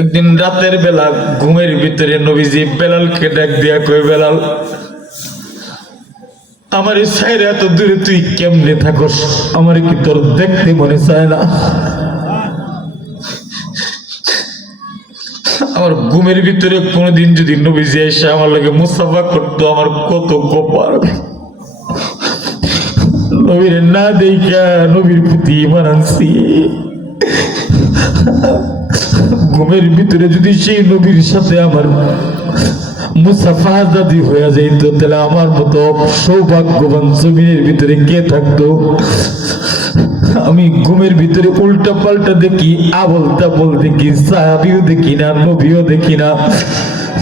একদিন রাতের বেলা ঘুমের ভিতরে নবীজি বেলালকে ডাক দিয়া কই বেলাল, আমার সাইরে এত দূরে তুই কেমনে থাকস? আমার কি তোর দেখতে মনে চায় না? আমার ঘুমের ভিতরে কোনোদিন যদি নবীজি এসে আমার লাগে মুসাফা করতো, আমার কত কপাল। নবীর না দেখা নবীর প্রতি ইমান আনছি। ঘুমের ভিতরে যদি সেই নবীর সাথে আমার মুসাফা যদি হয়ে যাইত, তাহলে আমার মতো সৌভাগ্যবান জমিনের ভিতরে কে থাকতো? আমি ঘুমের ভিতরে উল্টা পাল্টা দেখি আবল তাবল দেখি, সাহাবিও দেখি না, নবীও দেখি না।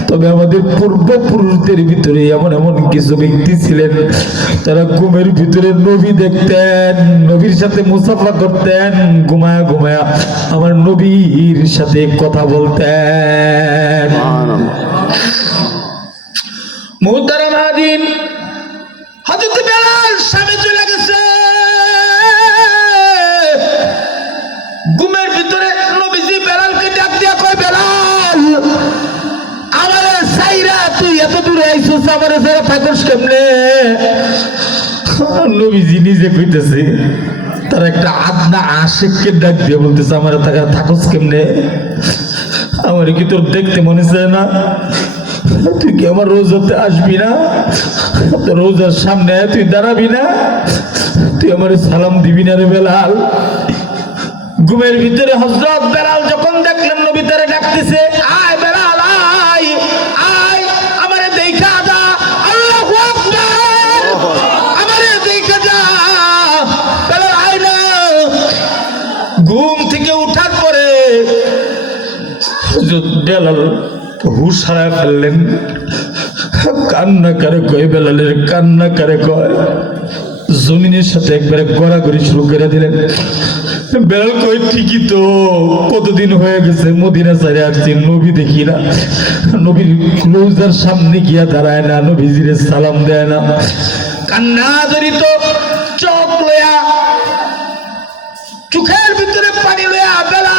তবে আমাদের পূর্বপুরুষদের ভিতরে এমন এমন কিছু ব্যক্তি ছিলেন তারা ঘুমের ভিতরে নবী দেখতেন নবীর সাথে মুসাফা করতেন ঘুমায়া ঘুমায়া আমার নবীর সাথে কথা বলতেন। মুহতারাম হাদিন হযরত বেলাল স্বামী আমারে আমার কি তোর দেখতে মনে চায় না? তুই কি আমার রোজাতে আসবি না? রোজার সামনে তুই দাঁড়াবি না? তুই আমার সালাম দিবি না রে বেলাল? ঘুমের ভিতরে হজরত বেলাল যখন দেখলেন নবী তারে ডাকতেছে, আয় হযরত বেলাল হুশ হারায় ফেললেন। কান্না করে কয় বেলালের, কান্না করে কয়। জমিনের সাথে একবারে গড়াগড়ি শুরু করে দিলেন। বেলাল কই ঠিকই তো, কতদিন হয়ে গেছে মদিনা সারে আসছি নবী দেখি না। নবীর ক্লোজার সামনে গিয়া দাঁড়ায় না, নবীজিরে সালাম দেয় না। কান্না জড়িত, চোখ লয়া, চোখের ভিতরে পানি লয়া বেলাল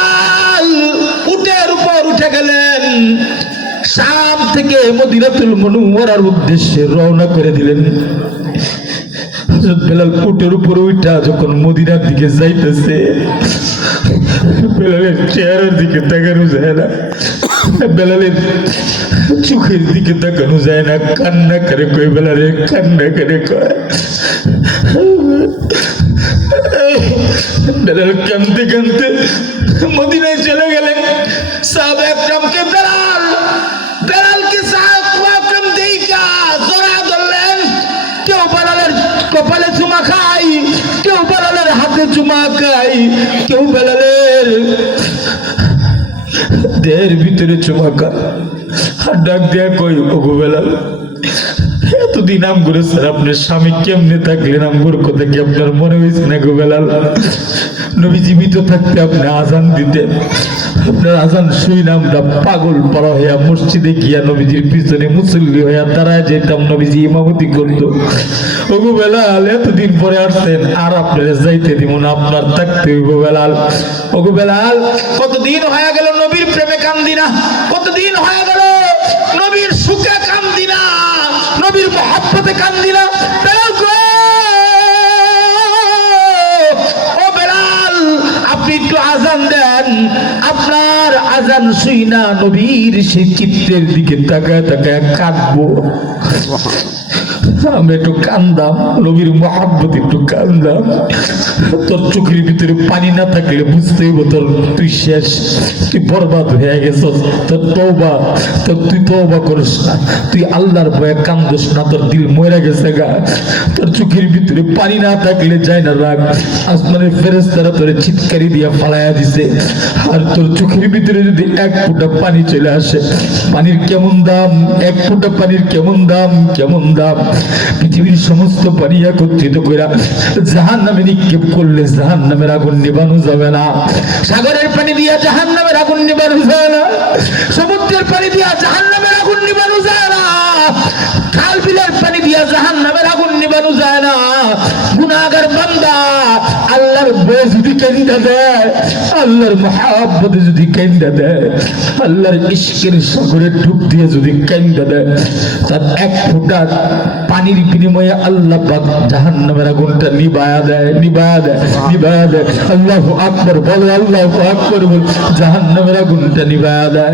মদিনাতুল মনুয়ারার উদ্দেশ্যে রওনা করে দিলেন। বেলাল উটের উপর উঠা যখন মদিনার দিকে যাইতেছে, বেলালের চেহারার দিকে তাকানো যায় না। বেলালের চোখের দিকে তাকানো যায় না, কান্না করে কয়, বেলালে, কান্না করে কয়। বেলাল কানতে কানতে মদিনায় চলে গেলেন। সাহাব হাতে চুমা খাই কেউ বেলালের দেহের ভিতরে চুমাকা। আর ডাক দেয়া কই ওগো বেলাল এতদিন আম করেছেন আপনার স্বামী কেমনে থাকলেন? আমগুর কথা কি আপনার মনে হয়েছে না গো বেলাল? নবী জীবিত থাকতে আপনি আজান দিতেন। আপনার আজান আমরা পাগল হইয়া মসজিদে গিয়া নবীজির পিছনে মুসল্লি হইয়া দাঁড়ায় যেতাম নবীজি ইমামতি করত। ওগো এতদিন পরে আসছেন, আর আপনার যাইতে দিব না, আপনার থাকতে হইব বেলাল। ওগো বেলাল, কতদিন হয়ে গেল নবীর প্রেমে কান্দি না? কতদিন হয়ে গেল মহাব্বতে কান্দি না বেলাল ও বেলাল, আপনি একটু আজান দেন। আপনার আজান শুই না নবীর সেই চিত্রের দিকে তাকায় তাকায় কাঁদবো। আমি একটু কান্দাম, নবীর মহাব্বত একটু কান্দাম। তোর চোখের ভিতরে পানি না থাকলে বুঝতেই তোর তুই শেষ তুই বরবাদ হয়ে গেছ। তোর তৌবা তোর তুই তৌবা করিস না। তুই আল্লাহর ভয়ে কান্দোস না, তোর দিল মরে গেছে গা। তোর চোখের ভিতরে পানি না থাকলে যায় না রাগ। আসমানের ফেরেস্তারা তোরে চিৎকারি দিয়া ফালাইয়া দিছে। আর তোর চোখের ভিতরে যদি এক ফুটা পানি চলে আসে, পানির কেমন দাম? এক ফুটা পানির কেমন দাম? কেমন দাম? পৃথিবীর সমস্ত পানি একত্রিত কইরা জাহান নামে নিক্ষেপ করলে জাহান নামের আগুন নিবানো যাবে না। সাগরের পানি দিয়া জাহান নামের আগুন নিবানো যায় না। সমুদ্রের পানি দিয়া জাহান নামের আগুন নিবানো যায় না। খাল বিলের পানি দিয়া জাহান নামের আগুন নিবানো যায় না। আল্লাহর বউ যদি কেন্দা দেয়, আল্লাহর মহাব্বতে যদি কেন্দা দেয়, আল্লাহর ইস্কের সাগরে ডুব দিয়ে যদি কেন্দা দেয়, তার এক ফোঁটা পানির বিনিময়ে আল্লাহ পাক জাহান্নামের আগুনটা নিবায়া দেয় নিবায়া দেয় নিবায়া দেয়। আল্লাহ আকবর, বলো আল্লাহ আকবর বল, জাহান্নামের আগুনটা নিবায়া দেয়।